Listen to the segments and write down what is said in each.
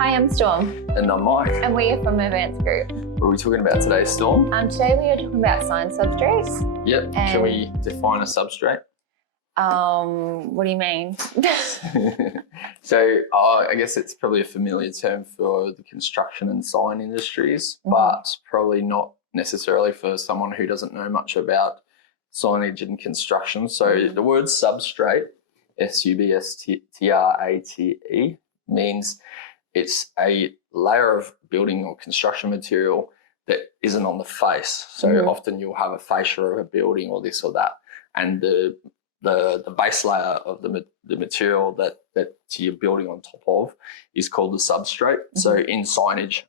Hi, I'm Storm. And I'm Mike. And we are from Advanced Group. What are we talking about today, Storm? Today we are talking about Sign Substrates. Yep. Can we define a substrate? What do you mean? So I guess it's probably a familiar term for the construction and sign industries, but probably not necessarily for someone who doesn't know much about signage and construction. So the word substrate, S-U-B-S-T-R-A-T-E, means it's a layer of building or construction material that isn't on the face. So often you'll have a fascia of a building or this or that, and the base layer of the material that you're building on top of is called the substrate. So in signage,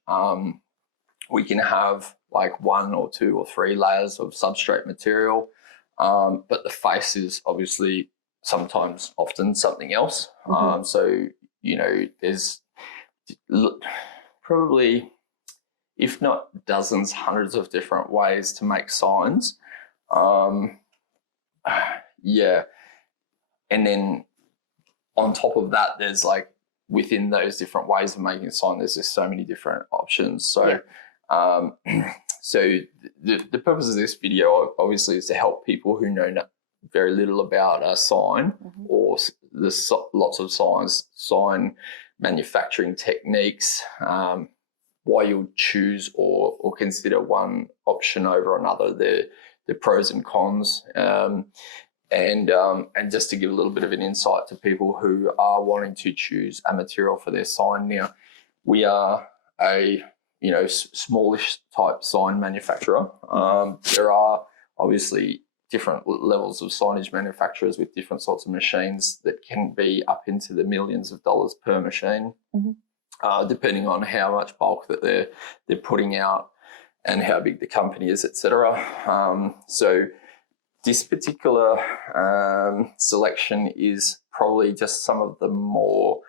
we can have like 1 or 2 or 3 layers of substrate material, but the face is obviously often something else. So, you know, there's probably, if not dozens, hundreds of different ways to make signs. Yeah. And then on top of that, there's like within those different ways of making a sign, there's just so many different options. So, so the purpose of this video obviously is to help people who know very little about a sign or there's lots of sign manufacturing techniques, why you'll choose or consider one option over another, the pros and cons, and just to give a little bit of an insight to people who are wanting to choose a material for their sign. Now, we are a smallish type sign manufacturer. There are obviously different levels of signage manufacturers with different sorts of machines that can be up into the millions of dollars per machine, depending on how much bulk that they're putting out and how big the company is, etc. So this particular selection is probably just some of the more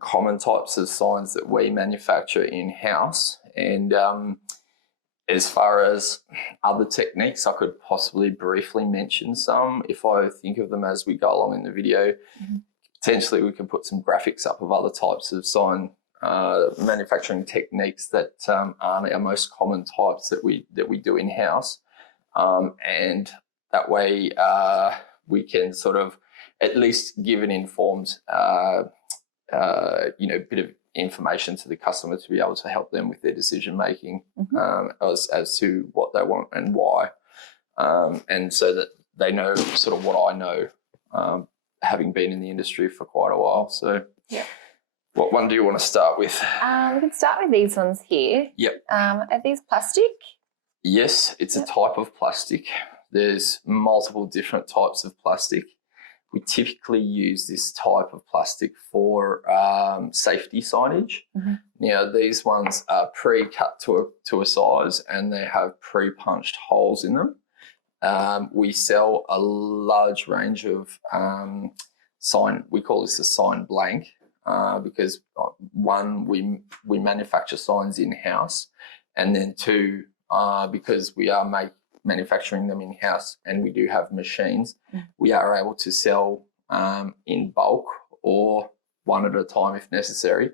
common types of signs that we manufacture in-house. And as far as other techniques, I could possibly briefly mention some if I think of them as we go along in the video. Potentially we can put some graphics up of other types of sign manufacturing techniques that are our most common types that we do in-house. And that way we can sort of at least give an informed bit of information to the customer to be able to help them with their decision making as to what they want and why, and so that they know sort of what I know, having been in the industry for quite a while. So what one do you want to start with? We can start with these ones here. Are these plastic? Yes, it's a type of plastic. There's multiple different types of plastic. We typically use this type of plastic for safety signage. Now, these ones are pre-cut to a size and they have pre-punched holes in them. We sell a large range of we call this a sign blank, because 1, we manufacture signs in-house, and then 2, because we are manufacturing them in-house and we do have machines, we are able to sell in bulk or one at a time if necessary,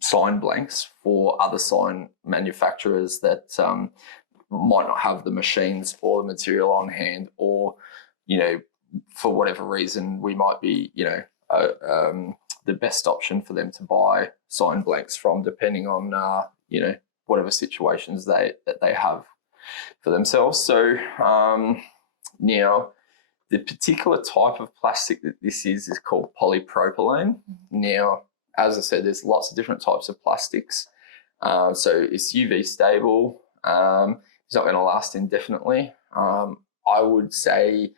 sign blanks for other sign manufacturers that might not have the machines or the material on hand, or for whatever reason we might be the best option for them to buy sign blanks from, depending on whatever situations that they have for themselves. So now the particular type of plastic that this is called polypropylene. Now, as I said, there's lots of different types of plastics. So it's UV stable. It's not going to last indefinitely. I would say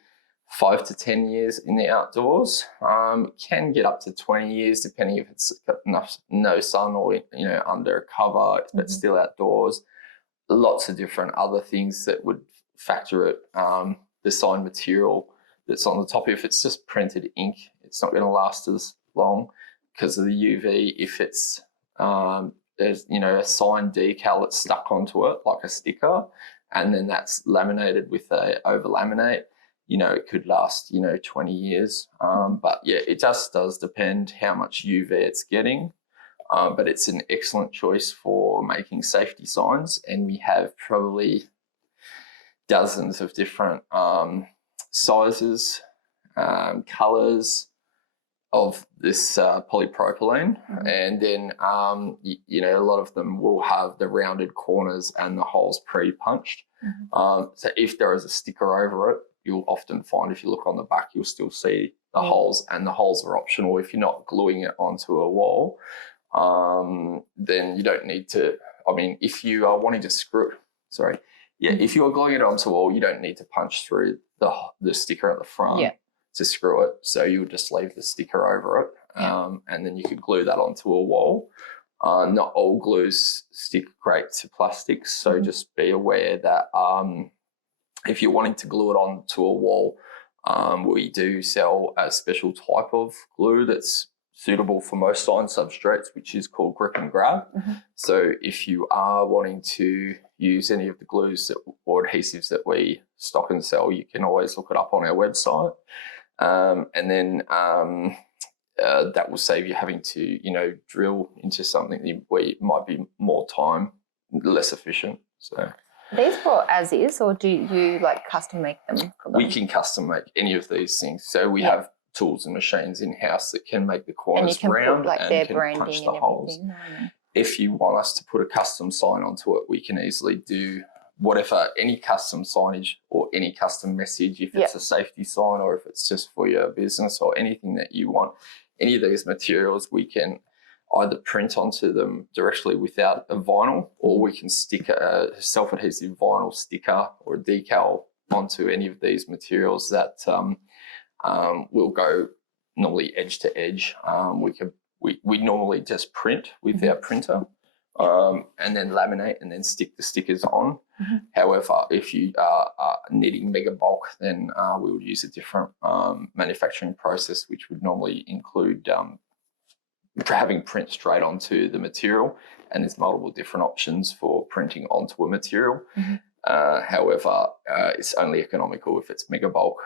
5 to 10 years in the outdoors. It can get up to 20 years depending if it's got no sun or under a cover, but still outdoors. Lots of different other things that would factor it. The sign material that's on the top, if it's just printed ink, it's not going to last as long because of the UV. If it's there's a sign decal that's stuck onto it like a sticker, and then that's laminated with a over laminate, it could last 20 years. But yeah, it just does depend how much UV it's getting. but it's an excellent choice for making safety signs, and we have probably dozens of different sizes, colours of this polypropylene, and then you know, a lot of them will have the rounded corners and the holes pre-punched. So if there is a sticker over it, you'll often find, if you look on the back, you'll still see the holes, and the holes are optional. If you're not gluing it onto a wall, then you don't need to. I mean, if you are wanting to screw, if you're gluing it onto a wall, you don't need to punch through the sticker at the front to screw it. So you would just leave the sticker over it, and then you could glue that onto a wall. Not all glues stick great to plastics, so just be aware that if you're wanting to glue it onto a wall, we do sell a special type of glue that's suitable for most sign substrates, which is called grip and grab. So if you are wanting to use any of the glues or adhesives that we stock and sell, you can always look it up on our website. And then that will save you having to, you know, drill into something where it might be more time, less efficient. So these brought as is, or do you like custom make them for them? We can custom make any of these things. So we have tools and machines in house that can make the corners round and can punch the holes. If you want us to put a custom sign onto it, we can easily do whatever, any custom signage or any custom message, if it's a safety sign or if it's just for your business or anything that you want. Any of these materials, we can either print onto them directly without a vinyl, or we can stick a self-adhesive vinyl sticker or a decal onto any of these materials that will go normally edge to edge. We normally just print with our printer and then laminate and then stick the stickers on. However, if you are needing mega bulk, then we would use a different manufacturing process, which would normally include having print straight onto the material, and there's multiple different options for printing onto a material. However, it's only economical if it's mega bulk.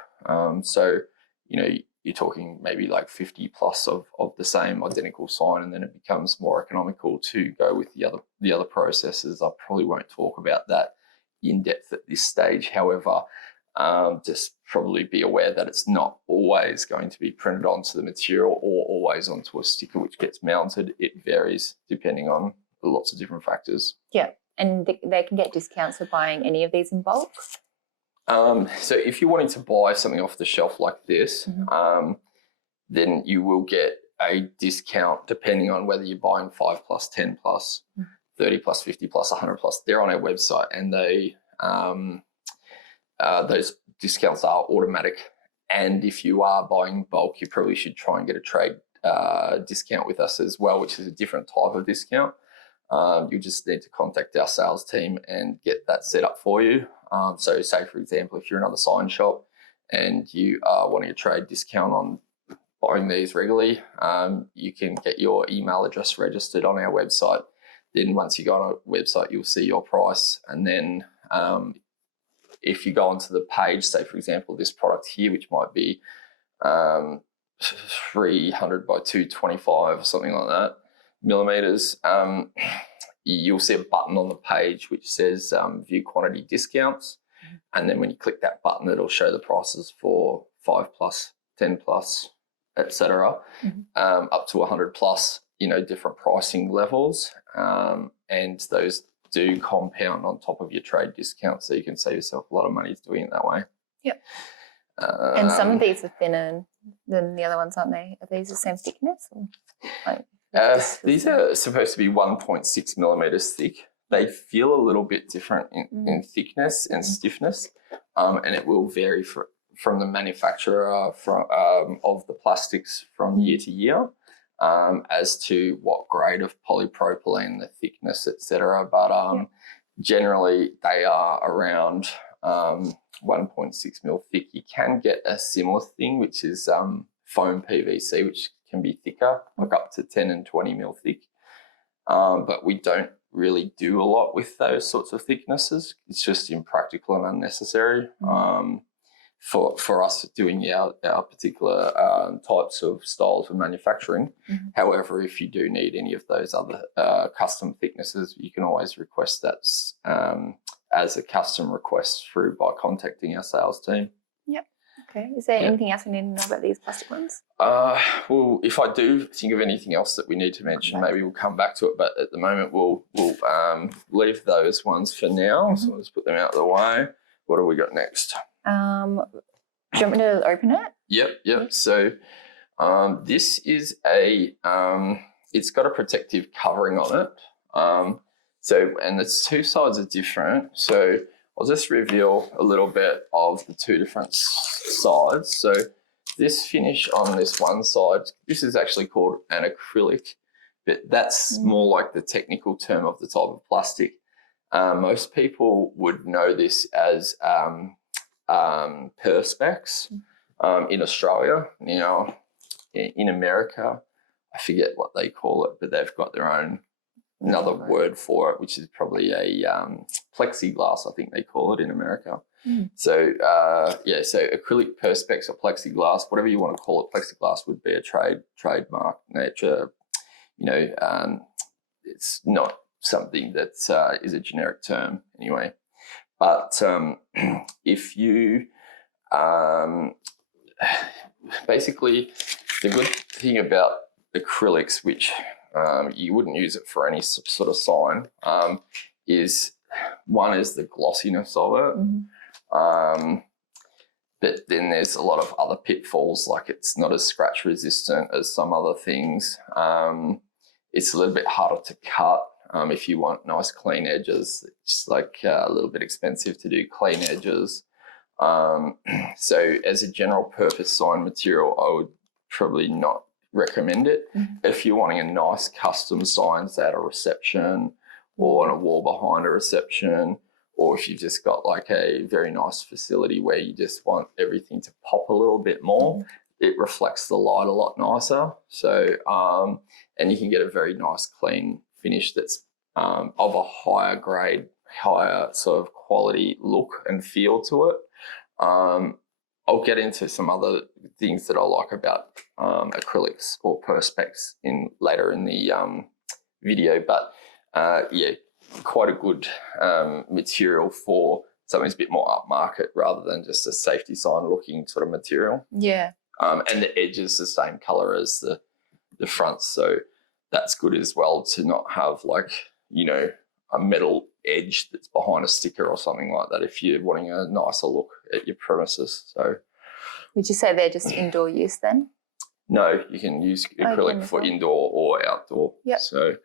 So, you know, you're talking maybe like 50 plus of the same identical sign, and then it becomes more economical to go with the other processes. I probably won't talk about that in depth at this stage. However, just probably be aware that it's not always going to be printed onto the material or always onto a sticker which gets mounted. It varies depending on lots of different factors. Yeah, and they can get discounts for buying any of these in bulk? So if you're wanting to buy something off the shelf like this, then you will get a discount depending on whether you're buying 5 plus, 10 plus, 30 plus, 50 plus, 100 plus. They're on our website, and they those discounts are automatic. And if you are buying bulk, you probably should try and get a trade discount with us as well, which is a different type of discount. You just need to contact our sales team and get that set up for you. So say, for example, if you're another sign shop and you are wanting a trade discount on buying these regularly, you can get your email address registered on our website. Then once you go on our website, you'll see your price. And then if you go onto the page, say, for example, this product here, which might be 300 by 225 or something like that millimeters, you'll see a button on the page which says view quantity discounts. And then when you click that button, it'll show the prices for 5 plus, 10 plus, etc., up to 100 plus, you know, different pricing levels. And those do compound on top of your trade discount, so you can save yourself a lot of money doing it that way. Yep. And some of these are thinner than the other ones, aren't they? Are these the same thickness? Or like these are supposed to be 1.6 millimeters thick. They feel a little bit different in thickness and stiffness, and it will vary from the manufacturer of the plastics from year to year as to what grade of polypropylene, the thickness, etc. But generally they are around 1.6 mil thick. You can get a similar thing, which is foam PVC, which can be thicker, like up to 10 and 20 mil thick. But we don't really do a lot with those sorts of thicknesses. It's just impractical and unnecessary. for us doing our particular types of styles of manufacturing. However, if you do need any of those other custom thicknesses, you can always request that as a custom request through by contacting our sales team. Yep. Okay. Is there anything else we need to know about these plastic ones? Well, if I do think of anything else that we need to mention, maybe we'll come back to it. But at the moment, we'll leave those ones for now. So I'll just put them out of the way. What have we got next? Do you want me to open it? Yep. So this is it's got a protective covering on it. And its two sides are different. So I'll just reveal a little bit of the two different sides. So this finish on this one side, this is actually called an acrylic, but that's more like the technical term of the type of plastic. Most people would know this as perspex in Australia. You know, in America, I forget what they call it, but they've got their own another word for it, which is probably a plexiglass, I think they call it in America. So so acrylic, perspex, or plexiglass, whatever you want to call it, plexiglass would be a trademark nature. You know, it's not something that is a generic term anyway. But if you basically, the good thing about acrylics, which you wouldn't use it for any sort of sign, is one is the glossiness of it. But then there's a lot of other pitfalls, like it's not as scratch resistant as some other things. It's a little bit harder to cut. If you want nice clean edges, it's like a little bit expensive to do clean edges. So as a general purpose sign material, I would probably not recommend it. If you're wanting a nice custom sign at a reception or on a wall behind a reception, or if you've just got like a very nice facility where you just want everything to pop a little bit more, it reflects the light a lot nicer. So, and you can get a very nice clean finish that's of a higher grade, higher sort of quality look and feel to it. I'll get into some other things that I like about acrylics or perspex later in the video, but quite a good material for something that's a bit more upmarket rather than just a safety sign looking sort of material. Yeah. And the edge is the same color as the front, so that's good as well to not have, like, you know, a metal edge that's behind a sticker or something like that if you're wanting a nicer look at your premises. So would you say they're just indoor use then? No, you can use acrylic for indoor or outdoor. Yep. So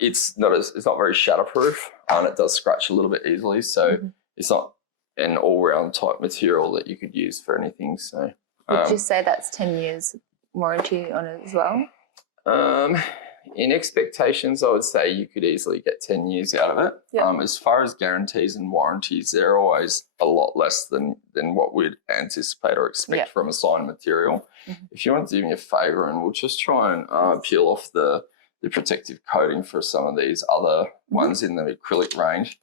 it's not very shatterproof, and it does scratch a little bit easily. So it's not an all-round type material that you could use for anything. So would you say that's 10 years warranty on it as well? In expectations, I would say you could easily get 10 years out of it. Yep. As far as guarantees and warranties, they're always a lot less than what we'd anticipate or expect from a sign material. If you want to do me a favour, and we'll just try and peel off the protective coating for some of these other ones in the acrylic range.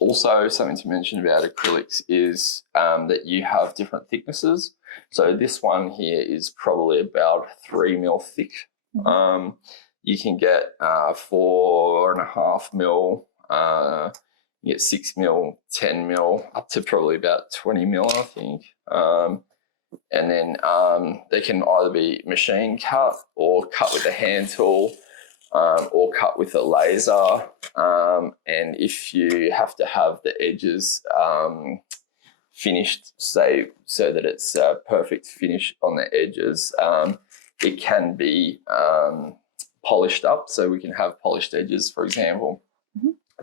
Also, something to mention about acrylics is that you have different thicknesses. So this one here is probably about 3 mil thick. You can get 4.5 mil, you get 6 mil, 10 mil, up to probably about 20 mil, I think. And then they can either be machine cut or cut with a hand tool, or cut with a laser. And if you have to have the edges finished, say, so that it's a perfect finish on the edges, it can be polished up, so we can have polished edges, for example.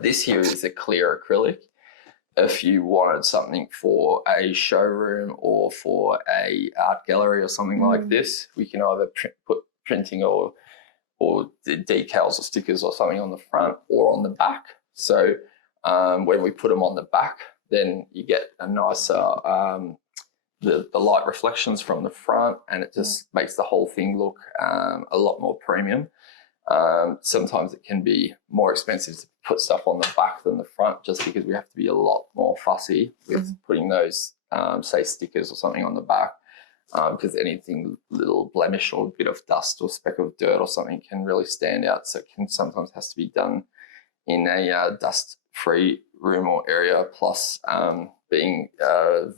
This here is a clear acrylic. If you wanted something for a showroom or for a art gallery or something like this, we can either put printing or decals or stickers or something on the front or on the back. So when we put them on the back, then you get a nicer the light reflections from the front, and it just makes the whole thing look a lot more premium. Sometimes it can be more expensive to put stuff on the back than the front, just because we have to be a lot more fussy with putting those say stickers or something on the back, because anything little blemish or a bit of dust or speck of dirt or something can really stand out. So it can sometimes has to be done in a dust-free room or area, plus being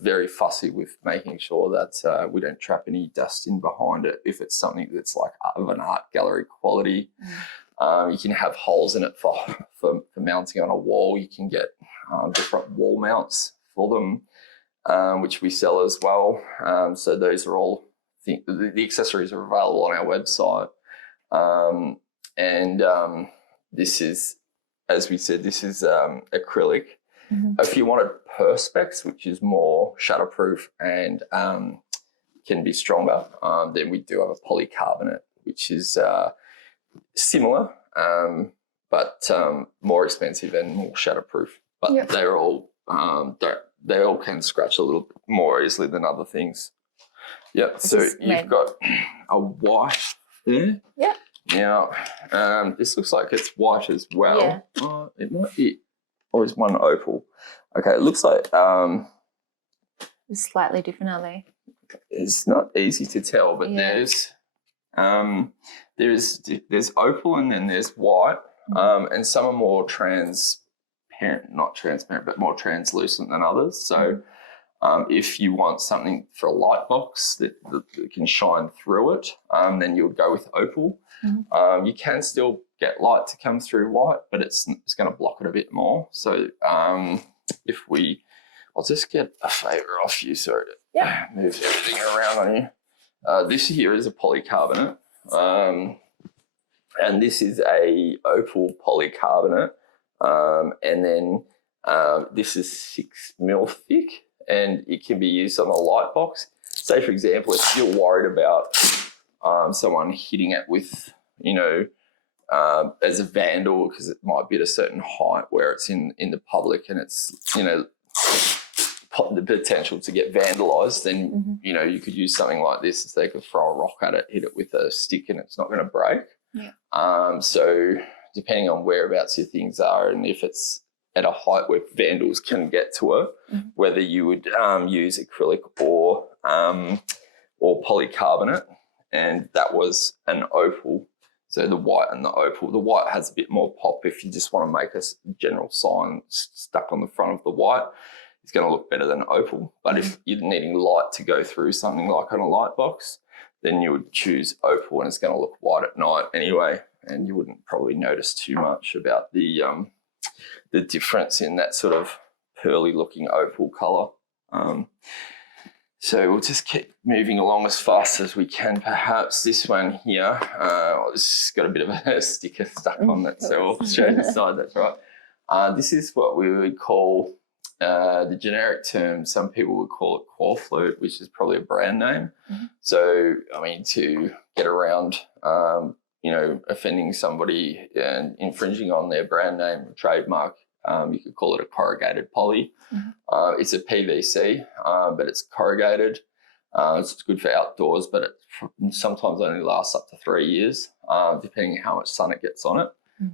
very fussy with making sure that we don't trap any dust in behind it. If it's something that's like of an art gallery quality, you can have holes in it for mounting on a wall. You can get different wall mounts for them, which we sell as well. So those are all the accessories are available on our website. This is, as we said, this is acrylic. If you wanted perspex, which is more shatterproof and can be stronger, then we do have a polycarbonate, which is similar, but more expensive and more shatterproof. But they're all they all can scratch a little bit more easily than other things. Yeah. So you've got a white there. Yeah. Now, this looks like it's white as well. Yeah. It might be, or is one opal? Okay, it looks like it's slightly different, are they? It's not easy to tell, but there's opal and then there's white, and some are more not transparent, but more translucent than others. So if you want something for a light box that can shine through it, then you would go with opal. You can still get light to come through white, but it's going to block it a bit more. So I'll just get a favour off you, sorry to move everything around on you. This here is a polycarbonate, and this is a opal polycarbonate, and then this is 6 mil thick, and it can be used on a light box. Say, for example, if you're worried about someone hitting it with, as a vandal, because it might be at a certain height where it's in the public and it's, the potential to get vandalised, then, you could use something like this. So they could throw a rock at it, hit it with a stick, and it's not going to break. Yeah. So depending on whereabouts your things are and if it's at a height where vandals can get to it, whether you would use acrylic or polycarbonate, and that was an opal. So the white and the opal. The white has a bit more pop if you just want to make a general sign stuck on the front of the white. It's going to look better than opal. But if you're needing light to go through something like on a light box, then you would choose opal, and it's going to look white at night anyway, and you wouldn't probably notice too much about the difference in that sort of pearly looking opal colour. So we'll just keep moving along as fast as we can. Perhaps this one here, it's got a bit of a sticker stuck on it, so I'll show you the side, that's right. This is what we would call, the generic term, some people would call it Qualflirt, which is probably a brand name. So, I mean, to get around, offending somebody and infringing on their brand name or trademark, you could call it a corrugated poly. It's a PVC, but it's corrugated. It's good for outdoors, but it sometimes only lasts up to 3 years, depending how much sun it gets on it.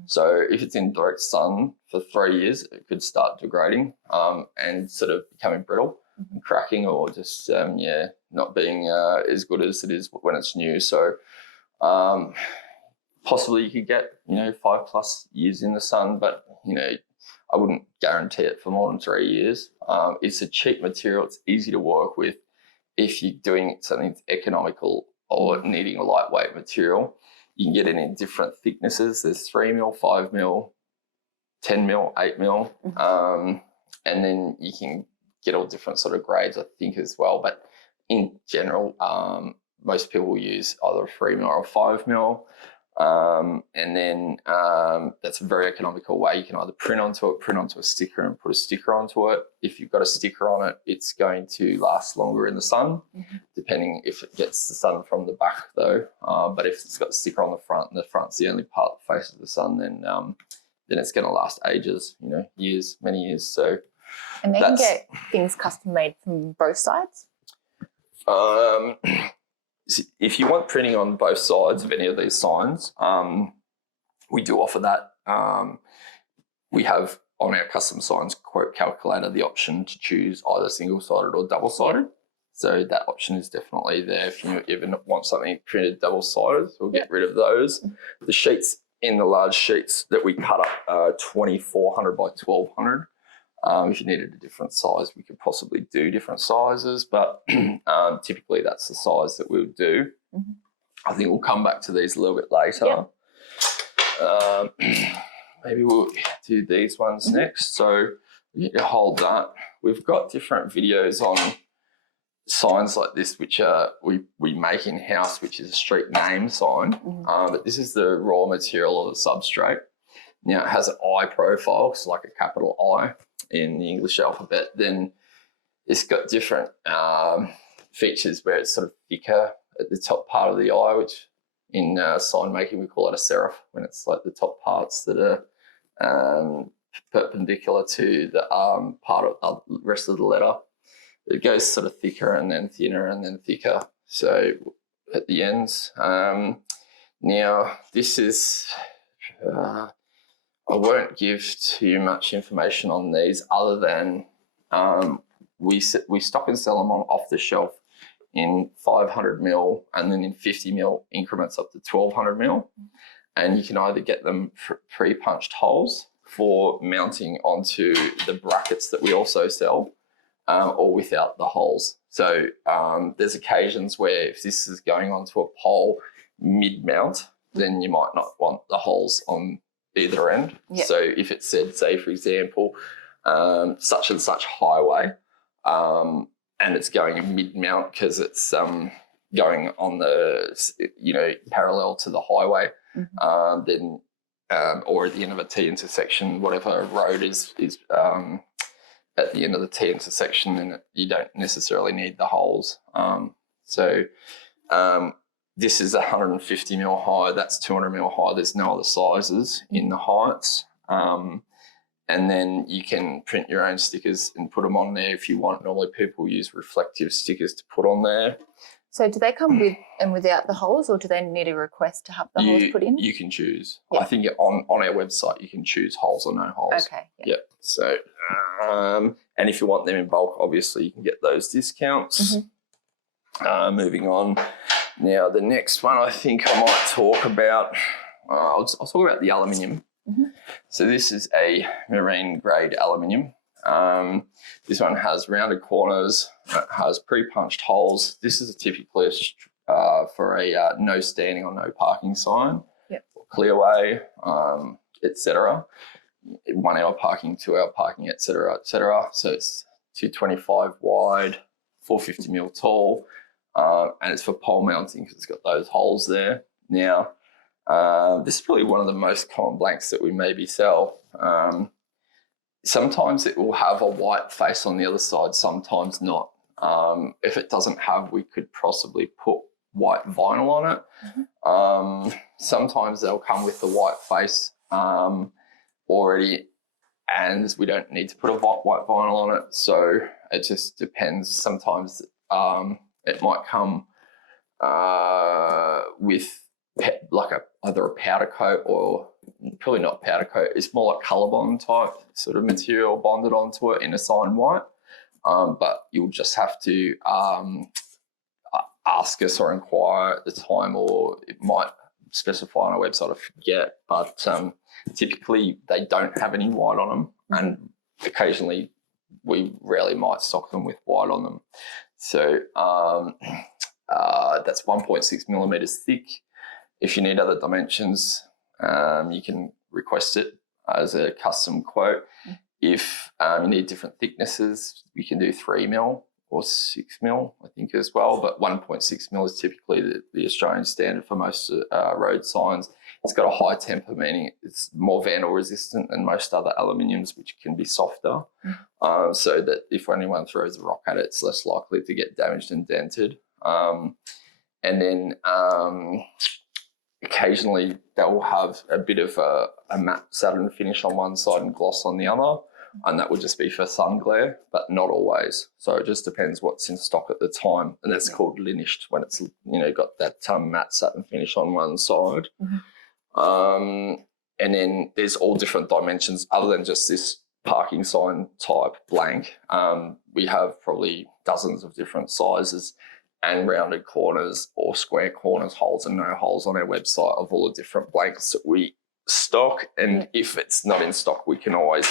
So if it's in direct sun for 3 years, it could start degrading and sort of becoming brittle and cracking, or just, not being as good as it is when it's new. So possibly you could get, 5+ years in the sun, but, I wouldn't guarantee it for more than 3 years. It's a cheap material. It's easy to work with. If you're doing something that's economical or needing a lightweight material, you can get it in different thicknesses. There's 3 mil, 5 mil, 10 mil, 8 mil. And then you can get all different sort of grades, I think, as well. But in general, most people will use either a 3 mil or a 5 mil. And then that's a very economical way. You can either print onto a sticker and put a sticker onto it. If you've got a sticker on it, it's going to last longer in the sun, depending if it gets the sun from the back though. But if it's got a sticker on the front and the front's the only part that faces the sun, then it's going to last ages, years, many years. So, and they can get things custom made from both sides? If you want printing on both sides of any of these signs, we do offer that. We have on our custom signs quote calculator the option to choose either single-sided or double-sided. So that option is definitely there if you even want something printed double-sided. We'll get rid of those. The sheets in the large sheets that we cut up are 2400 by 1200. If you needed a different size, we could possibly do different sizes, but typically that's the size that we'll do. I think we'll come back to these a little bit later. Maybe we'll do these ones next. So you can hold that. We've got different videos on signs like this, which we make in-house, which is a street name sign. But this is the raw material of the substrate. Now it has an I profile, so like a capital I in the English alphabet. Then it's got different features where it's sort of thicker at the top part of the I, which in sign making we call it a serif, when it's like the top parts that are perpendicular to the part of the rest of the letter. It goes sort of thicker and then thinner and then thicker. So at the ends. Now this is, I won't give too much information on these other than we stock and sell them on off the shelf in 500 mil and then in 50 mil increments up to 1200 mil. And you can either get them pre-punched holes for mounting onto the brackets that we also sell, or without the holes. So there's occasions where if this is going onto a pole mid-mount, then you might not want the holes on either end. So if it said, say, for example, such and such highway, and it's going mid-mount because it's going on the, parallel to the highway, then or at the end of a T intersection, whatever road is at the end of the T intersection, then you don't necessarily need the holes. This is 150 mil high, that's 200 mil high. There's no other sizes in the heights. And then you can print your own stickers and put them on there if you want. Normally people use reflective stickers to put on there. So do they come with and without the holes, or do they need a request to have the holes put in? You can choose. I think on our website you can choose holes or no holes. Okay. Yeah. So, and if you want them in bulk, obviously you can get those discounts. Moving on. Now the next one I think I might talk about, I'll talk about the aluminium. So this is a marine grade aluminium. This one has rounded corners, it has pre-punched holes. This is typically for a no standing or no parking sign, clearway, etc. 1 hour parking, 2 hour parking, etc., etc. So it's 225 wide, 450 mil tall, and it's for pole mounting because it's got those holes there. Now, this is probably one of the most common blanks that we maybe sell. Sometimes it will have a white face on the other side, sometimes not. If it doesn't have, we could possibly put white vinyl on it. Sometimes they'll come with the white face already, and we don't need to put a white vinyl on it. So it just depends. Sometimes it might come with like either a powder coat, or probably not powder coat. It's more like Colorbond type sort of material bonded onto it in a sign white. But you'll just have to ask us or inquire at the time, or it might specify on our website, I forget. But typically they don't have any white on them, and occasionally we rarely might stock them with white on them. So that's 1.6 millimeters thick. If you need other dimensions, you can request it as a custom quote. If you need different thicknesses, you can do 3 mil or 6 mil, I think, as well. But 1.6 mil is typically the Australian standard for most road signs. It's got a high temper, meaning it's more vandal resistant than most other aluminiums, which can be softer. So that if anyone throws a rock at it, it's less likely to get damaged and dented. And then occasionally they'll have a bit of a matte satin finish on one side and gloss on the other, and that would just be for sun glare, but not always. So it just depends what's in stock at the time, and that's called linished when it's got that matte satin finish on one side. And then there's all different dimensions other than just this parking sign type blank. We have probably dozens of different sizes and rounded corners or square corners, holes and no holes on our website of all the different blanks that we stock. And if it's not in stock, we can always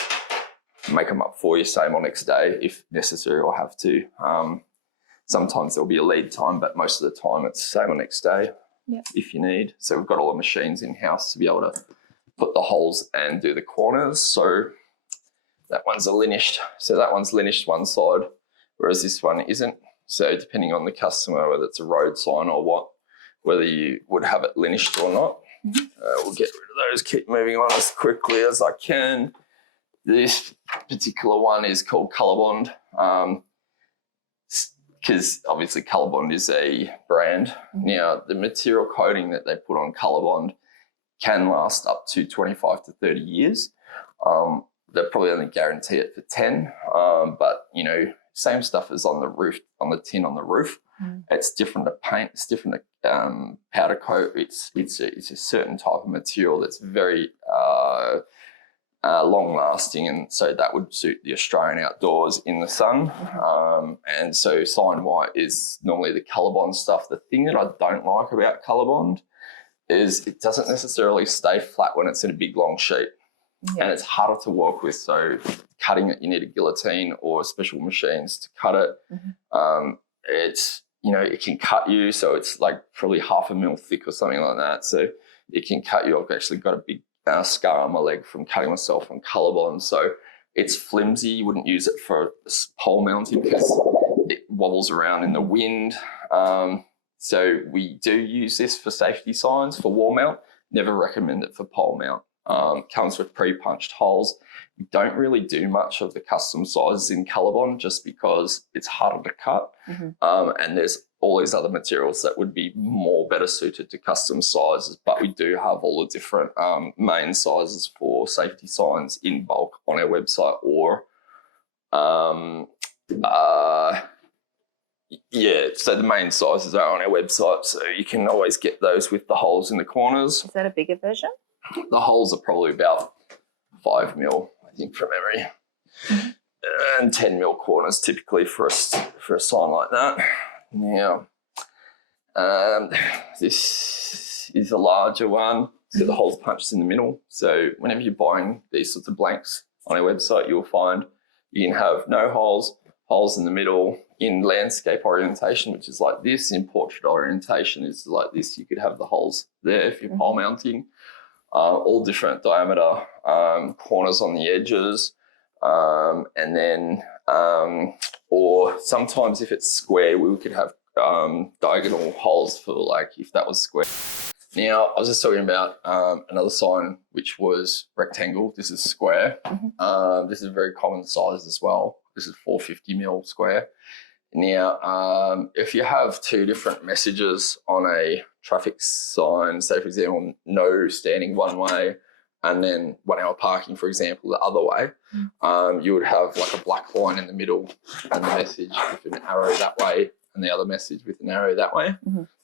make them up for you, same on next day if necessary or have to. Sometimes there'll be a lead time, but most of the time it's same on next day if you need. So we've got all the machines in-house to be able to put the holes and do the corners. So that one's a linished. So that one's linished one side, whereas this one isn't. So depending on the customer, whether it's a road sign or what, whether you would have it linished or not. We'll get rid of those, keep moving on as quickly as I can. This particular one is called Colorbond, because obviously Colorbond is a brand. Now, the material coating that they put on Colorbond can last up to 25 to 30 years. They'll probably only guarantee it for 10, but, you know, same stuff as on the roof, on the tin on the roof. It's different to paint, it's different to powder coat. It's a certain type of material that's very long lasting, and so that would suit the Australian outdoors in the sun. And so Sign White is normally the Colorbond stuff. The thing that I don't like about Colorbond is it doesn't necessarily stay flat when it's in a big long sheet. And it's harder to work with. So cutting it, you need a guillotine or special machines to cut it. It's, you know, it can cut you. So it's like probably 1/2 mil thick or something like that. So it can cut you. I've actually got a big scar on my leg from cutting myself on Colorbond. So it's flimsy. You wouldn't use it for pole mounting because it wobbles around in the wind. So we do use this for safety signs for wall mount. Never recommend it for pole mount. Comes with pre-punched holes. We don't really do much of the custom sizes in Colorbond just because it's harder to cut. And there's all these other materials that would be more better suited to custom sizes, but we do have all the different main sizes for safety signs in bulk on our website, or so the main sizes are on our website, so you can always get those with the holes in the corners. Is that a bigger version? The holes are probably about 5 mil, I think, from memory, and 10 mil corners typically for a sign like that. Now, this is a larger one. So the hole's punched in the middle. So whenever you're buying these sorts of blanks on our website, you'll find you can have no holes, holes in the middle. In landscape orientation, which is like this, in portrait orientation is like this, you could have the holes there if you're pole mounting. All different diameter, corners on the edges, and then, or sometimes if it's square, we could have diagonal holes for, like, if that was square. Now, I was just talking about another sign which was rectangle. This is square. This is a very common size as well. This is 450 mil square. Now, if you have two different messages on a traffic sign, say for example, no standing one way, and then 1 hour parking, for example, the other way, you would have like a black line in the middle and the message with an arrow that way and the other message with an arrow that way.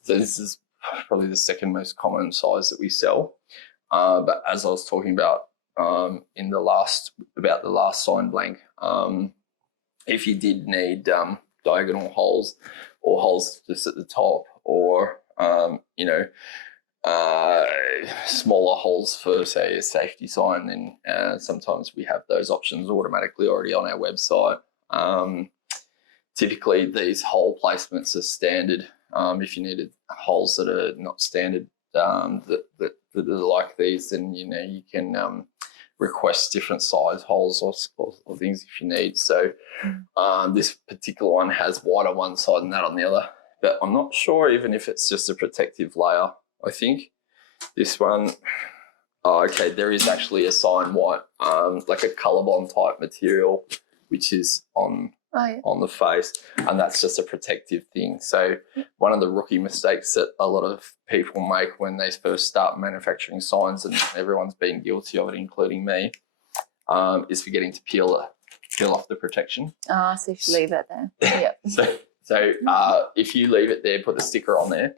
So this is probably the second most common size that we sell. But as I was talking about in the last sign blank, if you did need diagonal holes or holes just at the top, or you know, smaller holes for, say, a safety sign, then sometimes we have those options automatically already on our website. Typically these hole placements are standard. If you needed holes that are not standard, that are like these, then, you know, you can request different size holes or things if you need. So this particular one has white on one side and that on the other, but I'm not sure even if it's just a protective layer. I think this one, okay, there is actually a Sign White, like a Colorbond type material, which is on the face, and that's just a protective thing. So one of the rookie mistakes that a lot of people make when they first start manufacturing signs, and everyone's been guilty of it, including me, is forgetting to peel off the protection. So if you leave it there. So if you leave it there, put the sticker on there,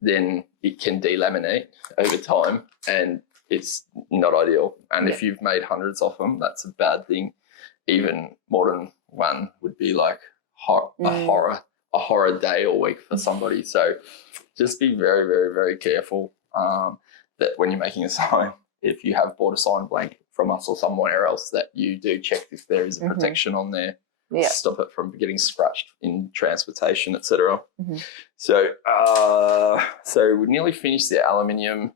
then it can delaminate over time, and it's not ideal. And if you've made hundreds of them, that's a bad thing. Even more than one would be like a horror day or week for somebody. So just be very, very, very careful that when you're making a sign, if you have bought a sign blank from us or somewhere else, that you do check if there is a protection on there. Yeah. Stop it from getting scratched in transportation, etc. So we nearly finished the aluminium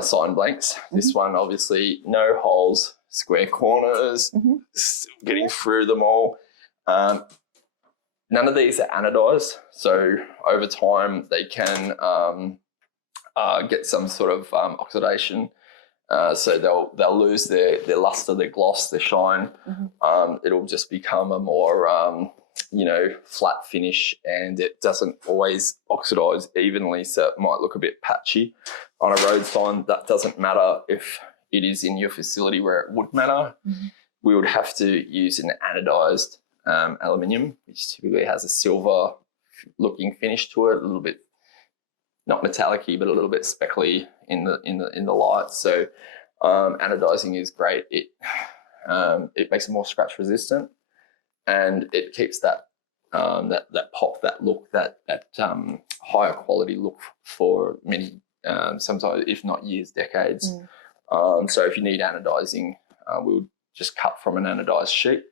sign blanks. This one, obviously, no holes, square corners, getting through them all. None of these are anodized, so over time they can get some sort of oxidation. So they'll lose their luster, their gloss, their shine. It'll just become a more flat finish, and it doesn't always oxidize evenly, so it might look a bit patchy on a road sign. That doesn't matter if it is in your facility where it would matter. We would have to use an anodized aluminium, which typically has a silver looking finish to it, a little bit not metallic-y, but a little bit speckly in the light. So anodizing is great. It makes it more scratch resistant, and it keeps that pop, that look, that higher quality look for many, sometimes if not years, decades. So if you need anodizing, we would just cut from an anodized sheet.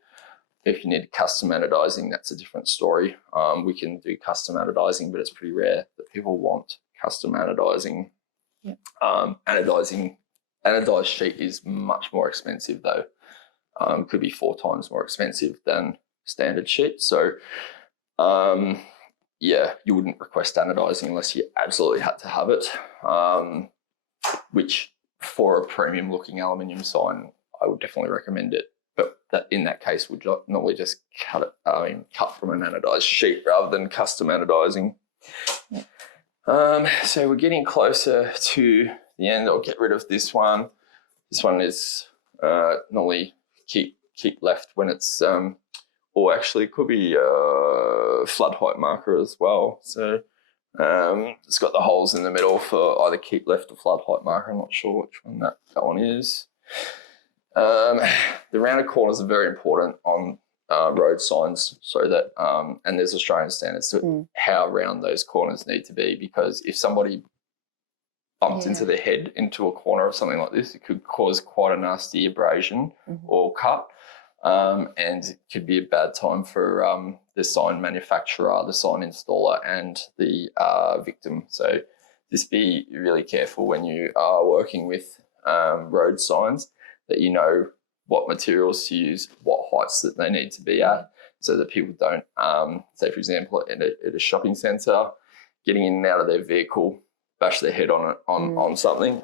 If you need custom anodizing, that's a different story. We can do custom anodizing, but it's pretty rare that people want custom anodizing. Anodized sheet is much more expensive though. Could be 4 times more expensive than standard sheet. So you wouldn't request anodizing unless you absolutely had to have it, which for a premium looking aluminium sign, I would definitely recommend it. But that in that case, would normally just cut from an anodized sheet rather than custom anodizing. So we're getting closer to the end. I'll get rid of this one. This one is normally keep left when it's or actually it could be flood height marker as well. So it's got the holes in the middle for either keep left or flood height marker. I'm not sure which one that one is. The rounded corners are very important on road signs, so that and there's Australian standards to how round those corners need to be, because if somebody bumps into their head into a corner of something like this, it could cause quite a nasty abrasion or cut, and it could be a bad time for the sign manufacturer, the sign installer, and the victim. So just be really careful when you are working with road signs, that you know what materials to use, what heights that they need to be at, so that people don't, say for example, at a shopping centre, getting in and out of their vehicle, bash their head on something,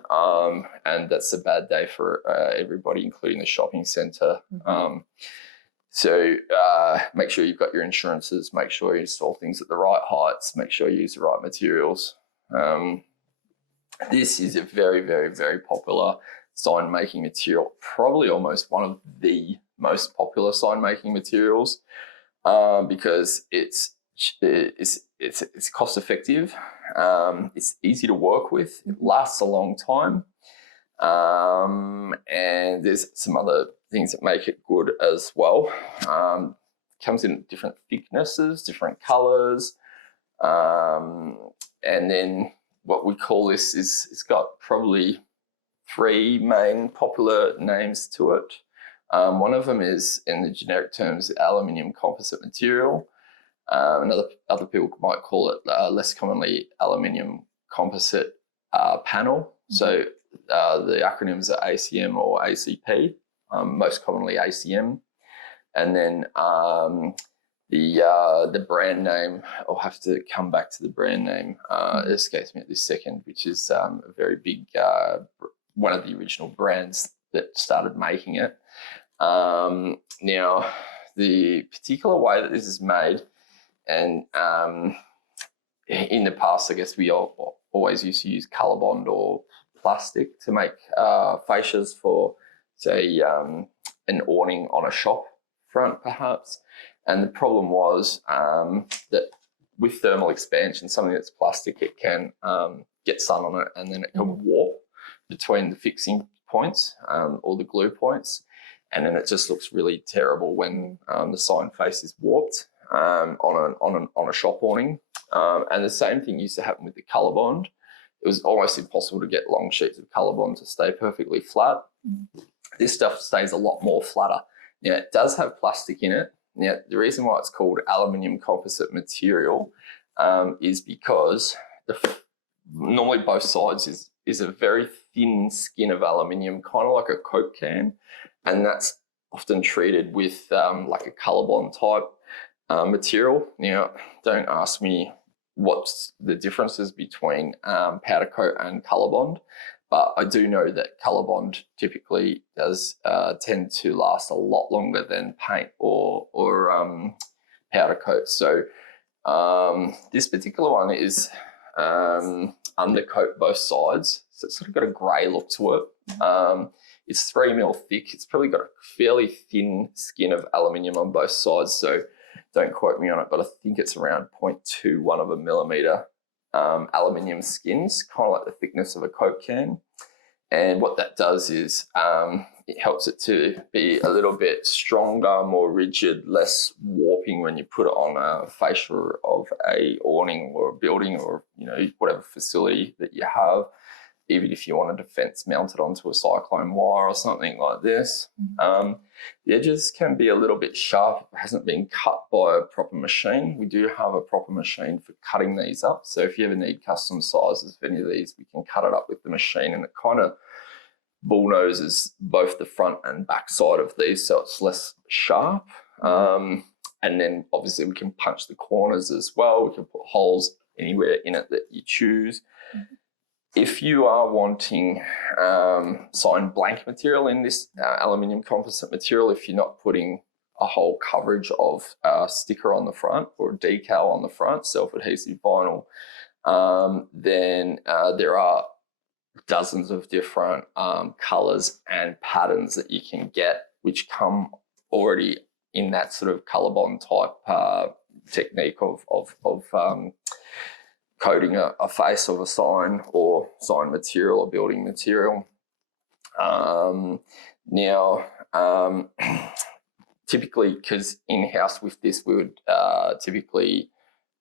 and that's a bad day for everybody, including the shopping centre. So make sure you've got your insurances, make sure you install things at the right heights, make sure you use the right materials. This is a very, very, very popular sign making material, probably almost one of the most popular sign making materials, because it's cost effective, it's easy to work with, it lasts a long time, and there's some other things that make it good as well. Comes in different thicknesses, different colors, and then what we call this is, it's got probably 3 main popular names to it. One of them is, in the generic terms, Aluminium Composite Material. Other people might call it less commonly Aluminium Composite Panel. So the acronyms are ACM or ACP, most commonly ACM. And then the brand name, I'll have to come back to the brand name, it escapes me at this second, which is a very big, one of the original brands that started making it. Now, the particular way that this is made, and in the past, I guess we always used to use Colorbond or plastic to make fascias for, say, an awning on a shop front, perhaps. And the problem was that with thermal expansion, something that's plastic, it can get sun on it and then it can warp. between the fixing points or the glue points, and then it just looks really terrible when the sign face is warped on a shop awning. And the same thing used to happen with the Colorbond. It was almost impossible to get long sheets of Colorbond to stay perfectly flat. This stuff stays a lot more flatter. Now, it does have plastic in it. Now, the reason why it's called Aluminium Composite Material is because normally both sides is a very thin skin of aluminium, kind of like a Coke can, and that's often treated with like a Colorbond type material. Now, don't ask me what's the differences between powder coat and Colorbond, but I do know that Colorbond typically does tend to last a lot longer than paint or powder coat. So this particular one is undercoat both sides, so it's sort of got a grey look to it. It's 3 mil thick. It's probably got a fairly thin skin of aluminium on both sides, so don't quote me on it, but I think it's around 0.21 of a millimetre aluminium skins, kind of like the thickness of a Coke can. And what that does is it helps it to be a little bit stronger, more rigid, less warping when you put it on a fascia of a awning or a building or, you know, whatever facility that you have. Even if you want a defence mounted onto a cyclone wire or something like this. The edges can be a little bit sharp if it hasn't been cut by a proper machine. We do have a proper machine for cutting these up. So if you ever need custom sizes for any of these, we can cut it up with the machine, and it kind of bullnoses both the front and back side of these, so it's less sharp. And then obviously we can punch the corners as well. We can put holes anywhere in it that you choose. If you are wanting sign blank material in this aluminium composite material, if you're not putting a whole coverage of a sticker on the front or a decal on the front, self-adhesive vinyl, then there are dozens of different colours and patterns that you can get, which come already in that sort of Colorbond type technique of coating a face of a sign or sign material or building material. Typically, because in-house with this, we would typically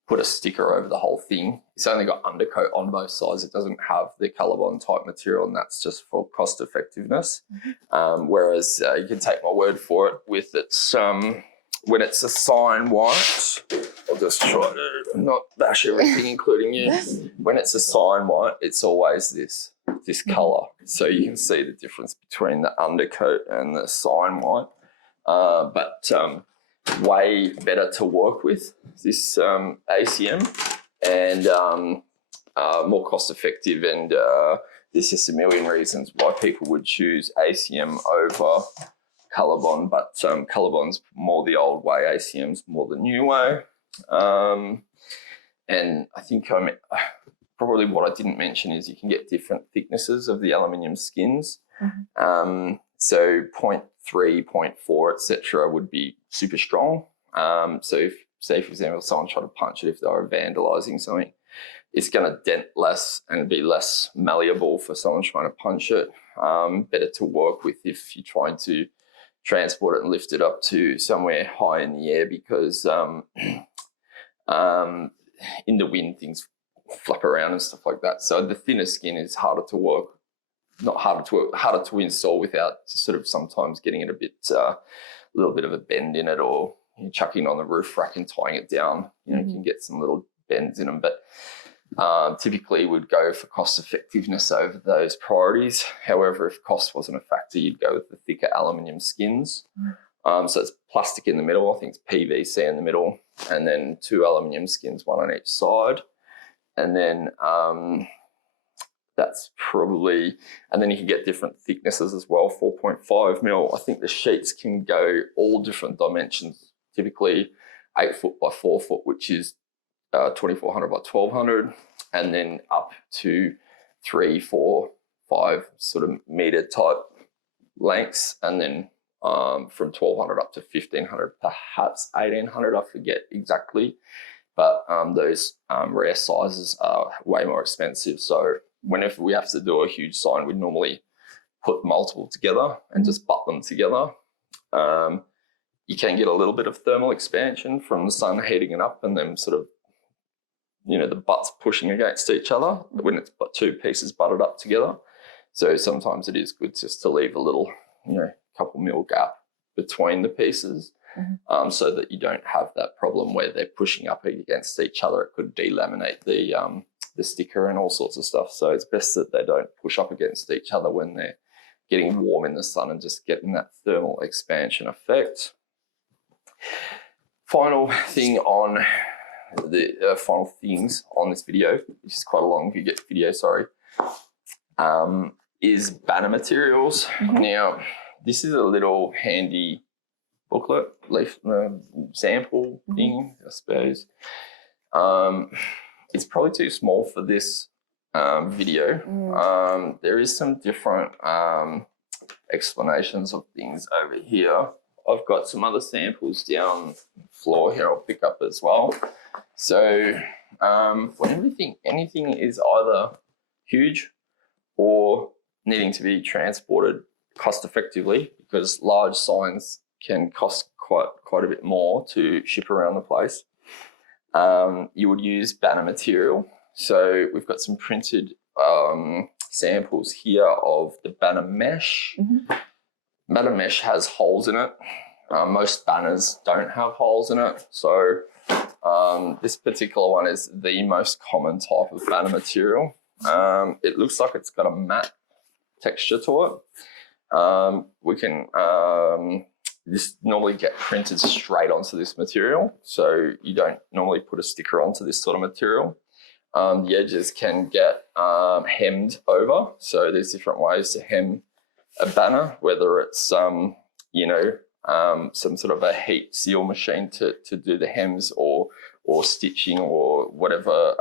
put a sticker over the whole thing. It's only got undercoat on both sides. It doesn't have the Colorbond type material, and that's just for cost effectiveness. Whereas you can take my word for it with its when it's a sign white, I'll just try to not bash everything, including you. When it's a sign white, it's always this colour. So you can see the difference between the undercoat and the sign white. But way better to work with, this ACM, and more cost effective. And there's just a million reasons why people would choose ACM over Colorbond, but Colorbond's more the old way, ACM's more the new way. And I think probably what I didn't mention is you can get different thicknesses of the aluminium skins. So 0.3, 0.4, etc. would be super strong. So if, say for example, someone tried to punch it, if they were vandalising something, it's going to dent less and be less malleable for someone trying to punch it. Better to work with if you're trying to transport it and lift it up to somewhere high in the air, because in the wind things flap around and stuff like that. So the thinner skin is harder to work, not harder to work, harder to install without sort of sometimes getting it a bit, a little bit of a bend in it, or chucking on the roof rack and tying it down. You know, you can get some little bends in them, but typically would go for cost effectiveness over those priorities. However, if cost wasn't a factor, you'd go with the thicker aluminium skins. So it's plastic in the middle, I think it's PVC in the middle, and then 2 aluminium skins, 1 on each side. And then that's probably, and then you can get different thicknesses as well, 4.5 mil. I think the sheets can go all different dimensions, typically 8 foot by 4 foot, which is 2400 by 1200, and then up to 3, 4, 5 sort of meter type lengths, and then from 1200 up to 1500, perhaps 1800, I forget exactly. But those rare sizes are way more expensive. So whenever we have to do a huge sign, we normally put multiple together and just butt them together. You can get a little bit of thermal expansion from the sun heating it up and then sort of, the butts pushing against each other when it's two pieces butted up together. So sometimes it is good just to leave a little, couple mil gap between the pieces, so that you don't have that problem where they're pushing up against each other. It could delaminate the sticker and all sorts of stuff. So it's best that they don't push up against each other when they're getting warm in the sun and just getting that thermal expansion effect. Final things on this video, which is quite a long video, is banner materials. Now, this is a little handy booklet, leaf sample thing, I suppose. It's probably too small for this video. There is some different explanations of things over here. I've got some other samples down the floor here I'll pick up as well. So when anything is either huge or needing to be transported cost effectively, because large signs can cost quite a bit more to ship around the place, you would use banner material. So we've got some printed samples here of the banner mesh. Banner mesh has holes in it. Most banners don't have holes in it. So this particular one is the most common type of banner material. It looks like it's got a matte texture to it. We can this normally get printed straight onto this material. So you don't normally put a sticker onto this sort of material. The edges can get hemmed over. So there's different ways to hem a banner, whether it's some sort of a heat seal machine to do the hems, or stitching, or whatever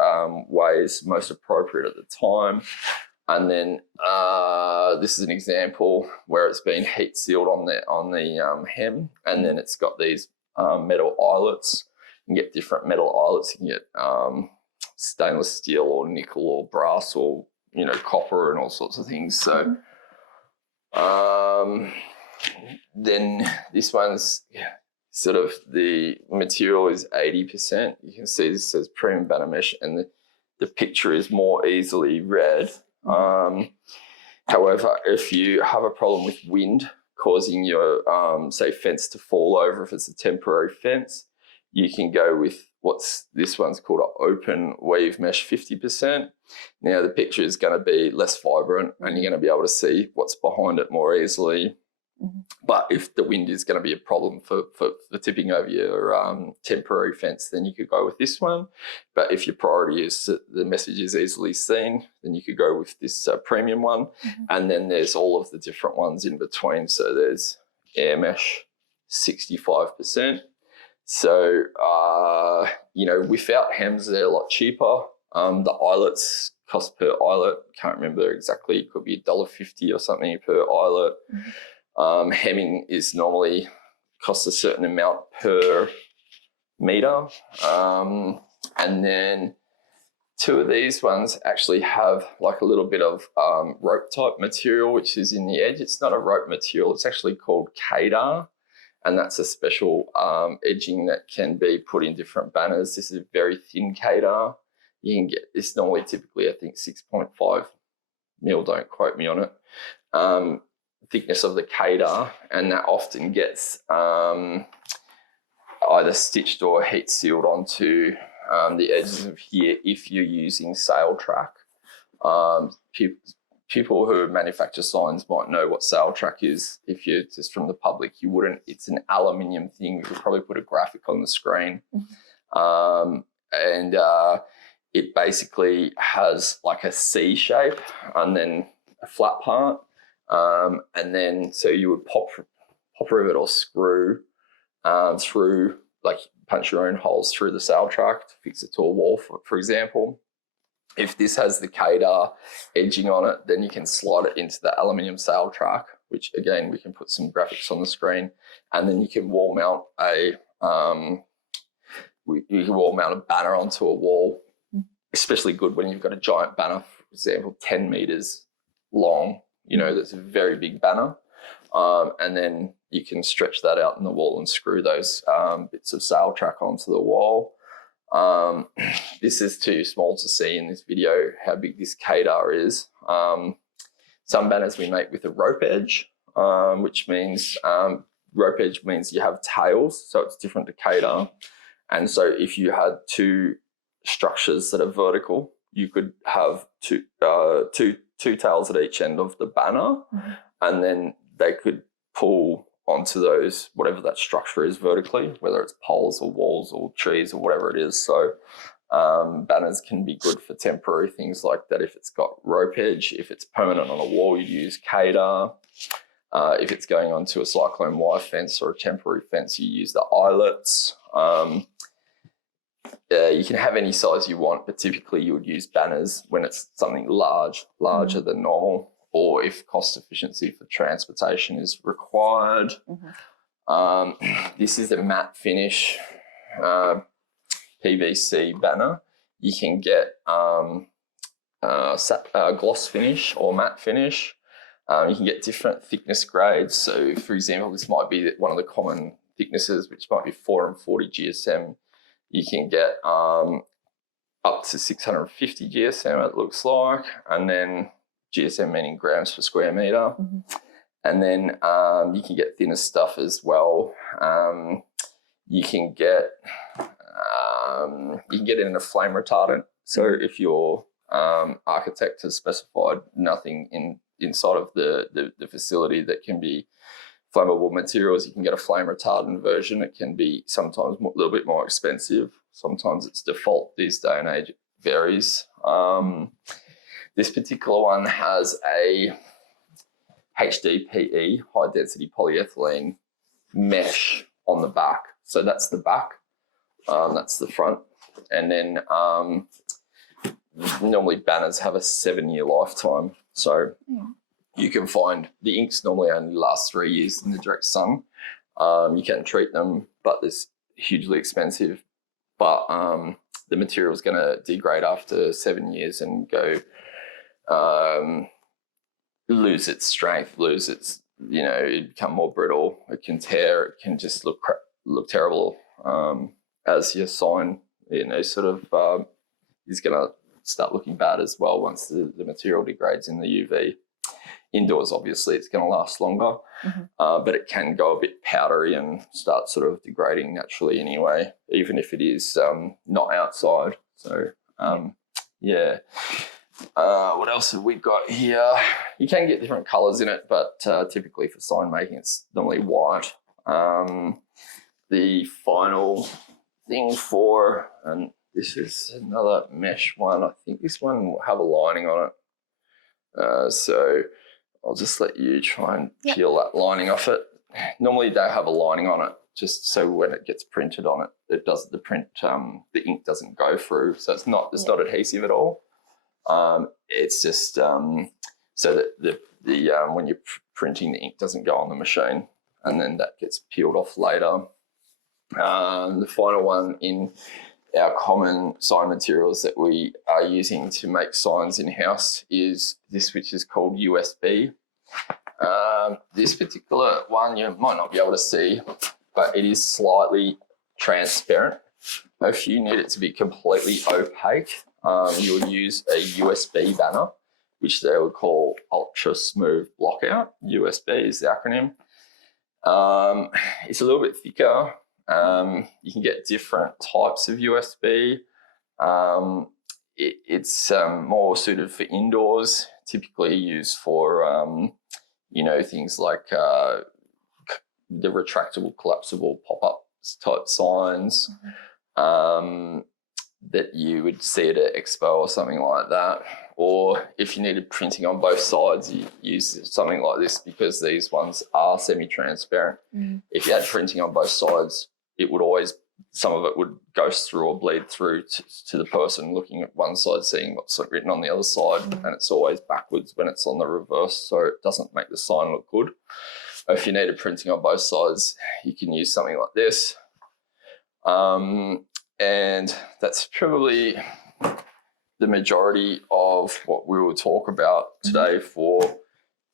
way is most appropriate at the time. And then this is an example where it's been heat sealed on the hem, and then it's got these metal eyelets. You can get different metal eyelets. You can get stainless steel or nickel or brass or copper and all sorts of things. So then this one's sort of, the material is 80%. You can see this says premium banner mesh, and the picture is more easily read. However, if you have a problem with wind causing your say fence to fall over, if it's a temporary fence, you can go with this one's called an open weave mesh 50%. Now the picture is going to be less vibrant and you're going to be able to see what's behind it more easily. But if the wind is going to be a problem for tipping over your temporary fence, then you could go with this one. But if your priority is that the message is easily seen, then you could go with this premium one. And then there's all of the different ones in between. So there's air mesh 65%. So, without hems, they're a lot cheaper. The eyelets cost per eyelet, can't remember exactly, it could be $1.50 or something per eyelet. Hemming is normally costs a certain amount per meter. And then two of these ones actually have like a little bit of rope type material, which is in the edge. It's not a rope material, it's actually called kedar. And that's a special edging that can be put in different banners. This is a very thin kedar. You can get this normally typically, I think 6.5 mil, don't quote me on it. Thickness of the kedar, and that often gets either stitched or heat sealed onto the edges of here if you're using sail track. People who manufacture signs might know what sail track is. If you're just from the public, you wouldn't. It's an aluminium thing. We could probably put a graphic on the screen. And it basically has like a C shape and then a flat part. And then so you would pop rivet or screw through, like punch your own holes through the sail track to fix it to a wall, for example. If this has the kedar edging on it, then you can slide it into the aluminium sail track, which again, we can put some graphics on the screen, and then you can wall mount a banner onto a wall, especially good when you've got a giant banner, example, 10 meters long, you know, that's a very big banner. And then you can stretch that out in the wall and screw those bits of sail track onto the wall. This is too small to see in this video how big this kedar is. Some banners we make with a rope edge, which means rope edge means you have tails, so it's different to kedar. And so if you had two structures that are vertical, you could have two tails at each end of the banner, and then they could pull onto those, whatever that structure is vertically, whether it's poles or walls or trees or whatever it is. So banners can be good for temporary things like that. If it's got rope edge, if it's permanent on a wall, you'd use kedar. If it's going onto a cyclone wire fence or a temporary fence, you use the eyelets. You can have any size you want, but typically you would use banners when it's something larger than normal, or if cost efficiency for transportation is required. This is a matte finish PVC banner. You can get gloss finish or matte finish. You can get different thickness grades. So, for example, this might be one of the common thicknesses, which might be 440 GSM. You can get up to 650 GSM, it looks like, and then GSM meaning grams per square meter. And then you can get thinner stuff as well. You can get it in a flame retardant. So if your architect has specified nothing inside of the facility that can be flammable materials, you can get a flame retardant version. It can be sometimes a little bit more expensive. Sometimes it's default these day and age. It varies. This particular one has a HDPE, high density polyethylene mesh on the back. So that's the back, that's the front. And then normally banners have a 7-year lifetime. So you can find the inks normally only last 3 years in the direct sun. You can treat them, but it's hugely expensive. But the material is going to degrade after 7 years and go lose its strength, lose its, it become more brittle. It can tear. It can just look terrible as your sign, sort of is going to start looking bad as well once the material degrades in the UV. Indoors, obviously, it's going to last longer, but it can go a bit powdery and start sort of degrading naturally anyway, even if it is not outside. So, yeah. What else have we got here? You can get different colours in it, but typically for sign making, it's normally white. The final thing and this is another mesh one. I think this one will have a lining on it. So I'll just let you try and peel that lining off it. Normally they have a lining on it just so when it gets printed on it, the ink doesn't go through. So it's not adhesive at all. It's just so that when you're printing, the ink doesn't go on the machine, and then that gets peeled off later. The final one in our common sign materials that we are using to make signs in-house is this, which is called USB. This particular one you might not be able to see, but it is slightly transparent. If you need it to be completely opaque, you would use a USB banner, which they would call Ultra Smooth Blockout. USB is the acronym. It's a little bit thicker. You can get different types of USB. It's more suited for indoors, typically used for, things like the retractable, collapsible pop-up type signs that you would see at an expo or something like that. Or if you needed printing on both sides, you use something like this because these ones are semi-transparent. If you had printing on both sides, it would always, some of it would go through or bleed through to the person looking at one side, seeing what's written on the other side, and it's always backwards when it's on the reverse, so it doesn't make the sign look good. If you needed printing on both sides, you can use something like this. And that's probably the majority of what we will talk about today for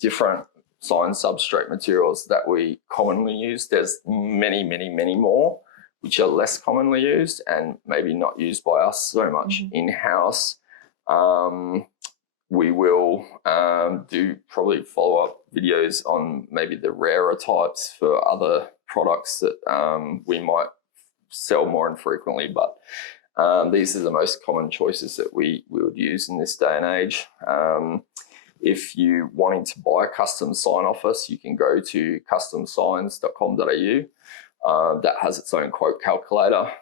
different sign substrate materials that we commonly use. There's many, many, many more which are less commonly used and maybe not used by us so much in-house. We will do probably follow-up videos on maybe the rarer types for other products that we might sell more infrequently, but these are the most common choices that we would use in this day and age. If you're wanting to buy a custom sign off us, you can go to customsigns.com.au. That has its own quote calculator.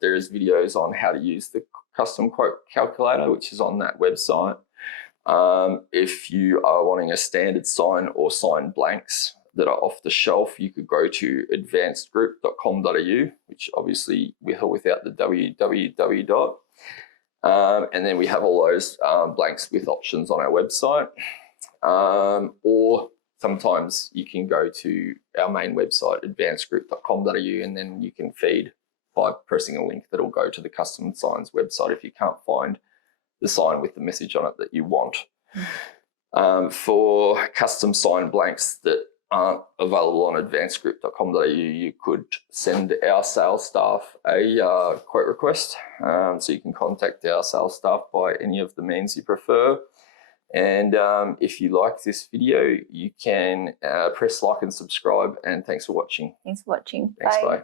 There's videos on how to use the custom quote calculator, which is on that website. If you are wanting a standard sign or sign blanks that are off the shelf, you could go to advancedgroup.com.au, which obviously with or without the www. And then we have all those blanks with options on our website. Or sometimes you can go to our main website, advancedgroup.com.au, and then you can feed by pressing a link that'll go to the custom signs website if you can't find the sign with the message on it that you want. For custom sign blanks that aren't available on advancedgroup.com.au, you could send our sales staff a quote request. So you can contact our sales staff by any of the means you prefer. And if you like this video, you can press like and subscribe. And thanks for watching. Thanks for watching. Thanks, bye.